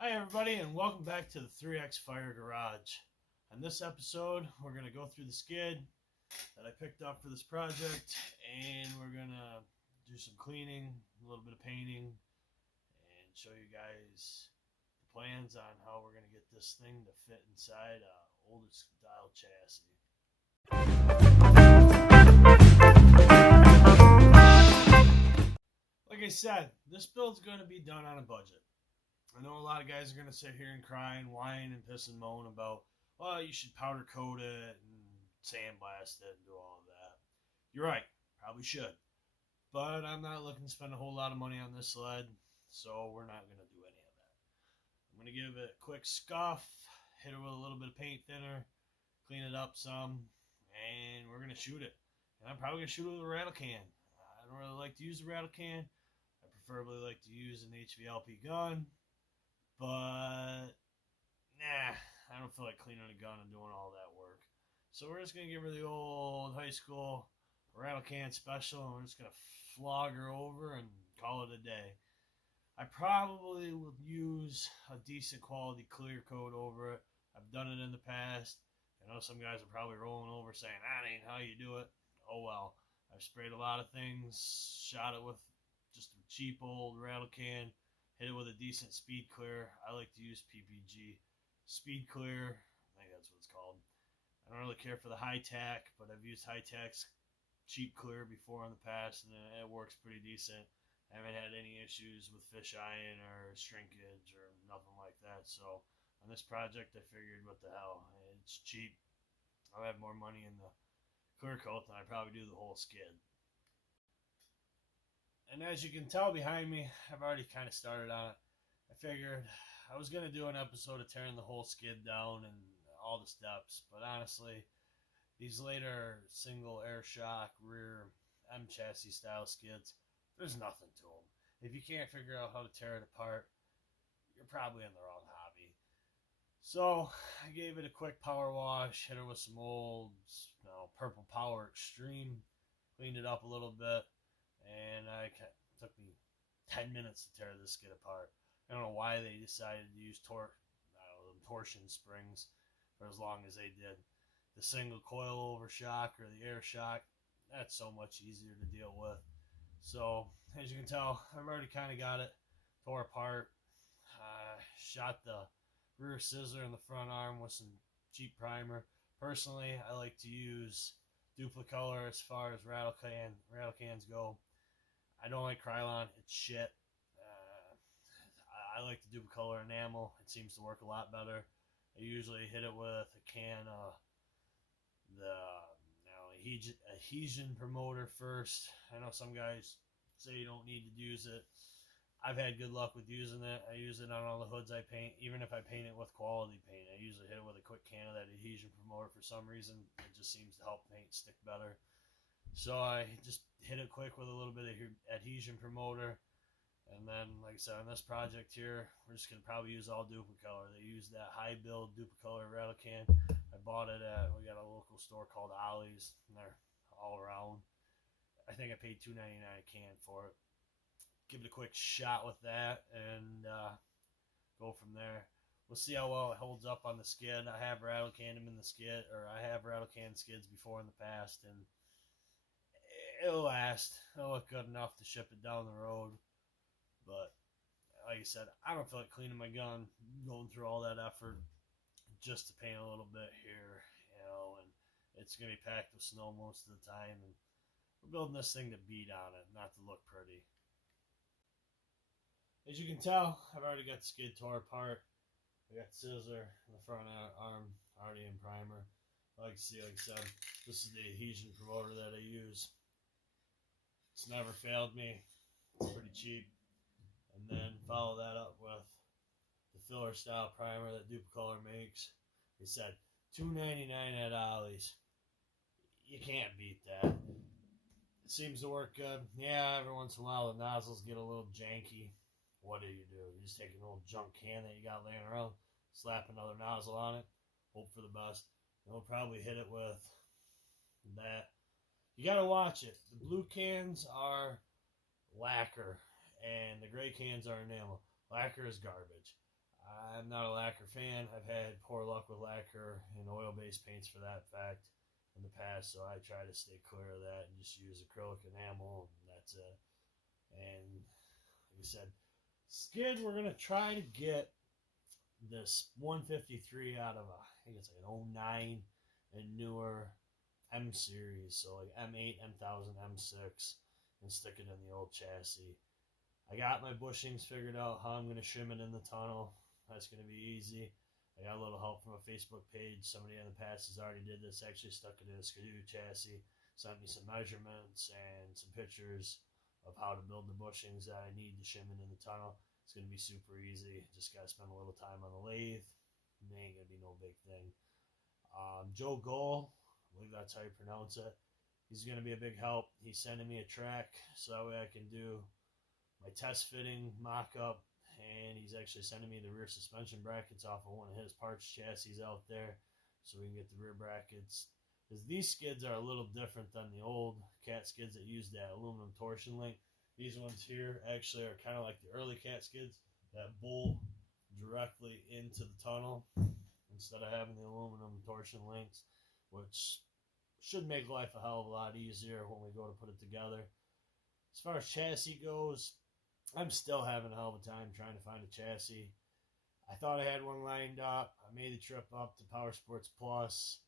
Hi everybody and welcome back to the 3X Fire Garage. On this episode we're going to go through the skid that I picked up for this project and we're going to do some cleaning, a little bit of painting, and show you guys the plans on how we're going to get this thing to fit inside a older style chassis. Like I said, this build's going to be done on a budget. I know a lot of guys are going to sit here and cry and whine and piss and moan about, well, you should powder coat it and sandblast it and do all of that. You're right, probably should. But I'm not looking to spend a whole lot of money on this sled, so we're not going to do any of that. I'm going to give it a quick scuff, hit it with a little bit of paint thinner, clean it up some, and we're going to shoot it. And I'm probably going to shoot it with a rattle can. I don't really like to use the rattle can. I preferably like to use an HVLP gun. But, nah, I don't feel like cleaning a gun and doing all that work. So we're just going to give her the old high school rattle can special, and we're just going to flog her over and call it a day. I probably will use a decent quality clear coat over it. I've done it in the past. I know some guys are probably rolling over saying, that ain't how you do it. Oh well. I've sprayed a lot of things, shot it with just a cheap old rattle can. Hit it with a decent speed clear. I like to use PPG. Speed clear, I think that's what it's called. I don't really care for the high tack, but I've used high tack's cheap clear before in the past, and it works pretty decent. I haven't had any issues with fisheye or shrinkage or nothing like that. So on this project, I figured, what the hell? It's cheap. I'll have more money in the clear coat than I probably do the whole skid. And as you can tell behind me, I've already kind of started on it. I figured I was going to do an episode of tearing the whole skid down and all the steps, but honestly, these later single air shock rear M chassis style skids, there's nothing to them. If you can't figure out how to tear it apart, you're probably in the wrong hobby. So I gave it a quick power wash, hit it with some old Purple Power Extreme, cleaned it up a little bit. And it took me 10 minutes to tear this skid apart. I don't know why they decided to use torsion springs for as long as they did. The single coil over shock or the air shock, that's so much easier to deal with. So, as you can tell, I've already kind of got it tore apart. Shot the rear scissor in the front arm with some cheap primer. Personally, I like to use Duplicolor as far as rattle cans go. I don't like Krylon. It's shit. I like the Duplicolor enamel. It seems to work a lot better. I usually hit it with a can of the adhesion promoter first. I know some guys say you don't need to use it. I've had good luck with using it. I use it on all the hoods I paint. Even if I paint it with quality paint, I usually hit it with a quick can of that adhesion promoter. For some reason, it just seems to help paint stick better. So I just hit it quick with a little bit of adhesion promoter. And then, like I said, on this project here, we're just going to probably use all Duplicolor. They use that high build Duplicolor rattle can. I bought it at, we got a local store called Ollie's, and they're all around. I think I paid $2.99 a can for it. Give it a quick shot with that and go from there. We'll see how well it holds up on the skid. I have rattle canned them in the skid, or I have rattle can skids before in the past, and it'll last. It'll look good enough to ship it down the road. But like I said, I don't feel like cleaning my gun, going through all that effort just to paint a little bit here, and it's going to be packed with snow most of the time, and we're building this thing to beat on it, not to look pretty. As you can tell, I've already got the skid tore apart. I got the scissor in the front arm already in primer. Like I said, this is the adhesion promoter that I use. It's never failed me. It's pretty cheap. And then follow that up with the filler style primer that Duplicolor makes. They said $2.99 at Ollie's. You can't beat that. It seems to work good. Yeah, every once in a while the nozzles get a little janky. What do? You just take an old junk can that you got laying around, slap another nozzle on it, hope for the best. And we'll probably hit it with that. You gotta watch it. The blue cans are lacquer and the gray cans are enamel. Lacquer is garbage. I'm not a lacquer fan. I've had poor luck with lacquer and oil-based paints for that fact in the past, so I try to stay clear of that and just use acrylic enamel, and that's it. And like I said, skid, we're gonna try to get this 153 out of I think it's like an '09 and newer M series, so like M8, M1000, M6, and stick it in the old chassis. I got my bushings figured out how I'm going to shim it in the tunnel. That's going to be easy. I got a little help from a Facebook page. Somebody in the past has already did this. Actually stuck it in a Skidoo chassis. Sent me some measurements and some pictures of how to build the bushings that I need to shim it in the tunnel. It's going to be super easy. Just got to spend a little time on the lathe. It ain't going to be no big thing. Joe Goal, I believe that's how you pronounce it. He's going to be a big help. He's sending me a track so that way I can do my test fitting mock-up, and he's actually sending me the rear suspension brackets off of one of his parts chassis out there so we can get the rear brackets. Because these skids are a little different than the old cat skids that use that aluminum torsion link. These ones here actually are kind of like the early cat skids that bolt directly into the tunnel instead of having the aluminum torsion links, which should make life a hell of a lot easier when we go to put it together. As far as chassis goes, I'm still having a hell of a time trying to find a chassis. I thought I had one lined up. I made the trip up to Powersports Plus,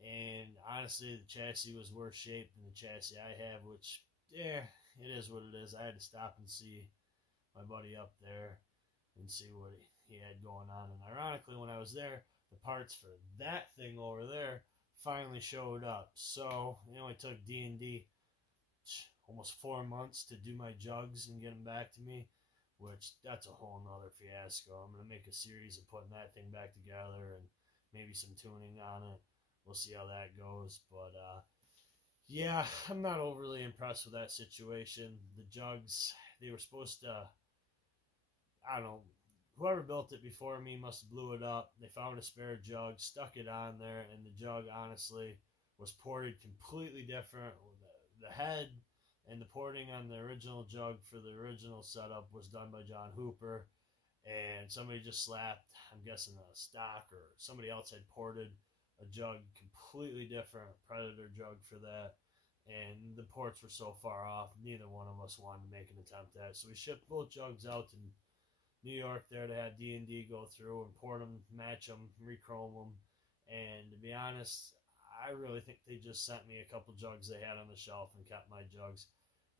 and honestly, the chassis was worse shape than the chassis I have, which, yeah, it is what it is. I had to stop and see my buddy up there and see what he had going on. And ironically, when I was there, the parts for that thing over there finally showed up. So it only took D&D almost 4 months to do my jugs and get them back to me, which that's a whole nother fiasco. I'm going to make a series of putting that thing back together and maybe some tuning on it. We'll see how that goes. But yeah, I'm not overly impressed with that situation. The jugs, they were supposed to, I don't know, whoever built it before me must have blew it up. They found a spare jug, stuck it on there, and the jug honestly was ported completely different. The head and the porting on the original jug for the original setup was done by John Hooper, and somebody just slapped, I'm guessing a stock, or somebody else had ported a jug completely different, Predator jug for that, and the ports were so far off, neither one of us wanted to make an attempt at it. So we shipped both jugs out to New York there to have D&D go through and port them, match them, rechrome them, and to be honest, I really think they just sent me a couple jugs they had on the shelf and kept my jugs.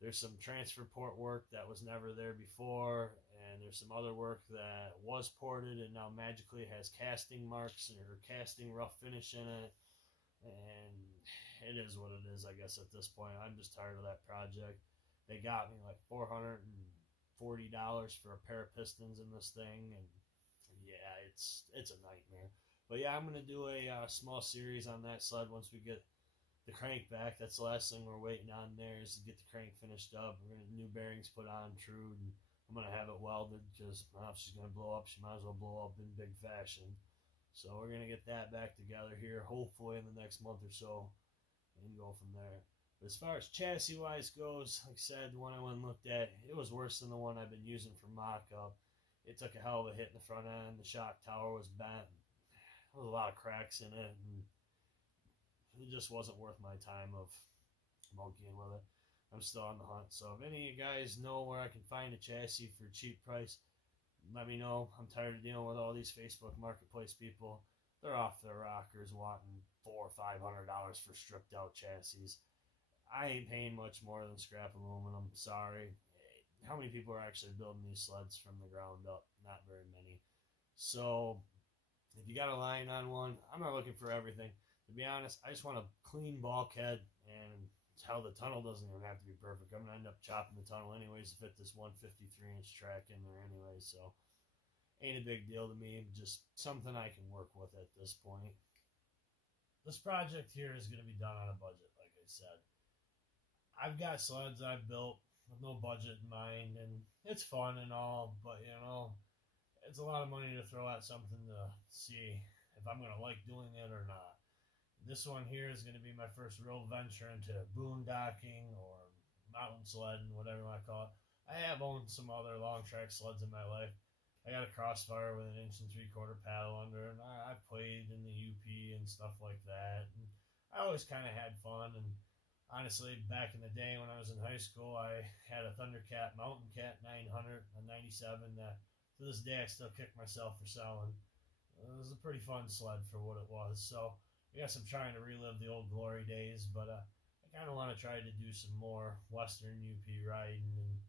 There's some transfer port work that was never there before, and there's some other work that was ported and now magically has casting marks or casting rough finish in it, and it is what it is, I guess, at this point. I'm just tired of that project. They got me like $440 for a pair of pistons in this thing, and yeah, it's a nightmare. But yeah, I'm going to do a small series on that sled once we get the crank back. That's the last thing we're waiting on there, is to get the crank finished up. We're going to new bearings put on, true, and I'm going to have it welded because if she's going to blow up, she might as well blow up in big fashion. So we're going to get that back together here, hopefully in the next month or so, and go from there. But as far as chassis-wise goes, like I said, the one I went and looked at, it was worse than the one I've been using for mock-up. It took a hell of a hit in the front end. The shock tower was bent. There was a lot of cracks in it, and it just wasn't worth my time of monkeying with it. I'm still on the hunt. So if any of you guys know where I can find a chassis for a cheap price, let me know. I'm tired of dealing with all these Facebook Marketplace people. They're off their rockers wanting $400 or $500 for stripped out chassis. I ain't paying much more than scrap aluminum. Sorry. How many people are actually building these sleds from the ground up? Not very many. So if you got a line on one, I'm not looking for everything. To be honest, I just want a clean bulkhead, and hell, the tunnel doesn't even have to be perfect. I'm going to end up chopping the tunnel anyways to fit this 153-inch track in there anyway, so ain't a big deal to me. Just something I can work with at this point. This project here is going to be done on a budget, like I said. I've got sleds I've built with no budget in mind, and it's fun and all, but you know, it's a lot of money to throw at something to see if I'm going to like doing it or not. This one here is going to be my first real venture into boondocking or mountain sledding, whatever you want to call it. I have owned some other long track sleds in my life, I got a crossfire with an 1 3/4 paddle under, and I played in the UP and stuff like that. And I always kind of had fun. And honestly, back in the day when I was in high school, I had a Thundercat Mountain Cat 900, a 97 that to this day I still kick myself for selling. It was a pretty fun sled for what it was. So I guess I'm trying to relive the old glory days, but I kind of want to try to do some more Western UP riding and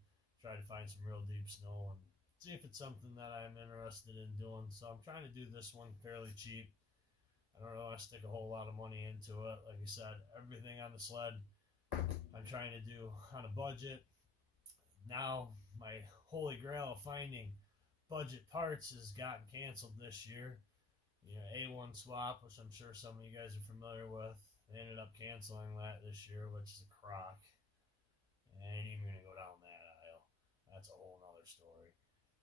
try to find some real deep snow and see if it's something that I'm interested in doing. So I'm trying to do this one fairly cheap. I don't really want to stick a whole lot of money into it. Like I said, everything on the sled I'm trying to do on a budget. Now my holy grail of finding budget parts has gotten canceled this year. You know, A1 swap, which I'm sure some of you guys are familiar with. They ended up canceling that this year, which is a crock. I ain't even gonna go down that aisle. That's a whole nother story.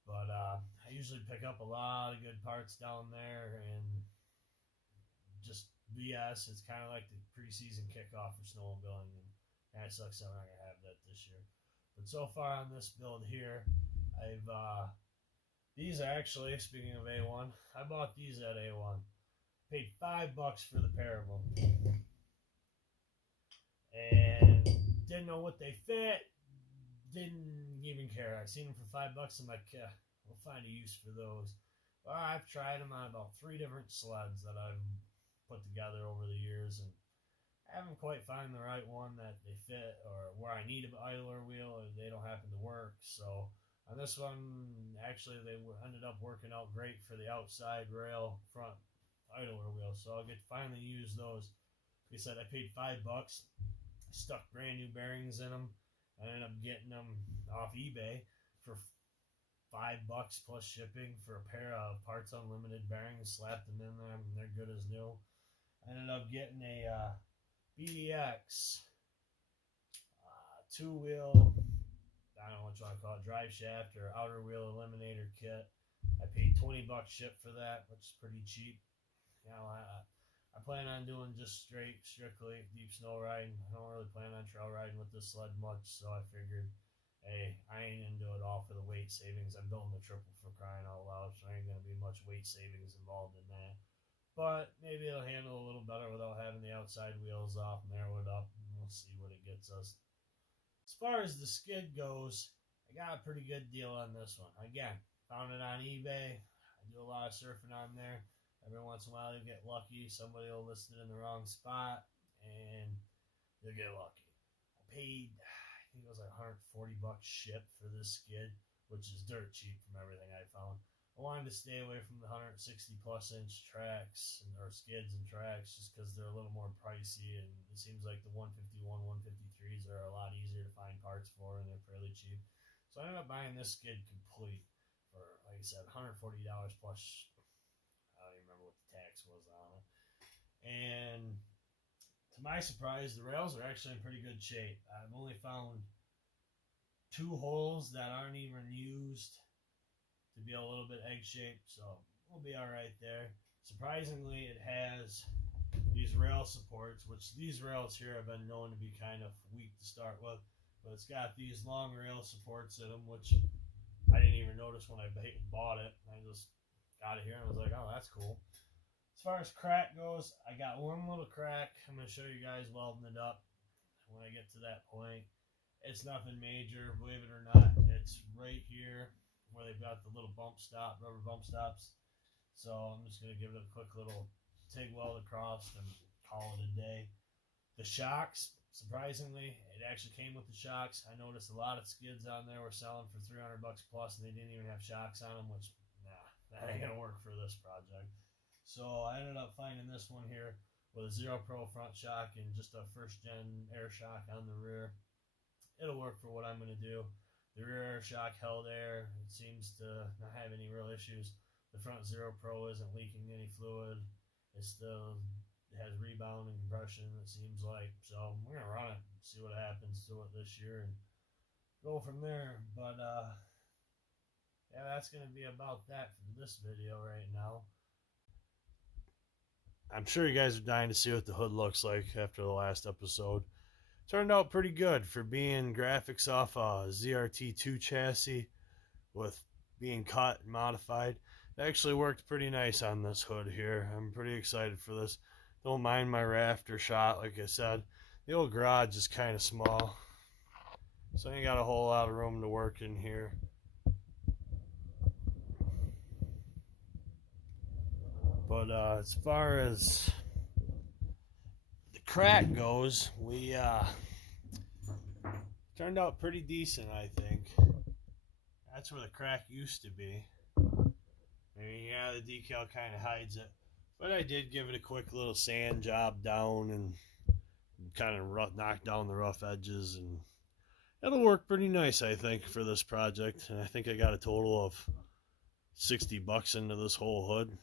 But I usually pick up a lot of good parts down there and just BS. It's kind of like the preseason kickoff for snowmobiling, and that sucks that I'm not gonna have that this year. But so far on this build here, I've these are actually, speaking of A1, I bought these at A1. Paid $5 for the pair of them, and didn't know what they fit. Didn't even care. I seen them for $5. I'm like, yeah, we'll find a use for those. Well, I've tried them on about 3 different sleds that I've put together over the years, and I haven't quite found the right one that they fit, or where I need an idler wheel or they don't happen to work. So on this one, actually, they ended up working out great for the outside rail front idler wheel. So I'll get to finally use those. Like I said, I paid $5, stuck brand new bearings in them. I ended up getting them off eBay for $5 plus shipping for a pair of Parts Unlimited bearings. Slapped them in there, and they're good as new. I ended up getting a BDX 2-wheel, I don't know what you want to call it, drive shaft or outer wheel eliminator kit. I paid $20 ship for that, which is pretty cheap. You know, I plan on doing just strictly deep snow riding. I don't really plan on trail riding with this sled much, so I figured, hey, I ain't into it all for the weight savings. I'm building the triple for crying out loud, so there ain't going to be much weight savings involved in that. But maybe it'll handle a little better without having the outside wheels off, narrow it up, and we'll see what it gets us. As far as the skid goes, I got a pretty good deal on this one. Again, found it on eBay. I do a lot of surfing on there. Every once in a while you get lucky. Somebody will list it in the wrong spot, and you'll get lucky. I paid, I think it was like $140 ship for this skid, which is dirt cheap from everything I found. I wanted to stay away from the 160 plus inch tracks or skids and tracks just because they're a little more pricey, and it seems like the 151, 153s are a lot easier to find parts for, and they're fairly cheap. So I ended up buying this skid complete for, like I said, $140 plus. I don't even remember what the tax was on it. And to my surprise, the rails are actually in pretty good shape. I've only found 2 holes that aren't even used to be a little bit egg-shaped, so we'll be all right there. Surprisingly, it has these rail supports, which these rails here have been known to be kind of weak to start with, but it's got these long rail supports in them, which I didn't even notice when I bought it. I just got it here and was like, oh, that's cool. As far as crack goes, I got one little crack. I'm going to show you guys welding it up when I get to that point. It's nothing major, believe it or not. It's right here where they've got the little rubber bump stops. So I'm just going to give it a quick little TIG weld across and call it a day. The shocks, surprisingly, it actually came with the shocks. I noticed a lot of skids on there were selling for $300 plus, and they didn't even have shocks on them, which, nah, that ain't going to work for this project. So I ended up finding this one here with a 0 Pro front shock and just a first gen air shock on the rear. It'll work for what I'm going to do. The rear air shock held air. It seems to not have any real issues. The front 0 Pro isn't leaking any fluid. It still has rebound and compression, it seems like. So we're going to run it and see what happens to it this year and go from there. But yeah, that's going to be about that for this video right now. I'm sure you guys are dying to see what the hood looks like after the last episode. Turned out pretty good for being graphics off a ZRT2 chassis with being cut and modified. It actually worked pretty nice on this hood here. I'm pretty excited for this. Don't mind my rafter shot, like I said. The old garage is kind of small, so I ain't got a whole lot of room to work in here. But as far as the crack goes, we turned out pretty decent, I think. That's where the crack used to be. I mean, yeah, the decal kind of hides it. But I did give it a quick little sand job down and kind of knock down the rough edges. And it'll work pretty nice, I think, for this project. And I think I got a total of $60 into this whole hood.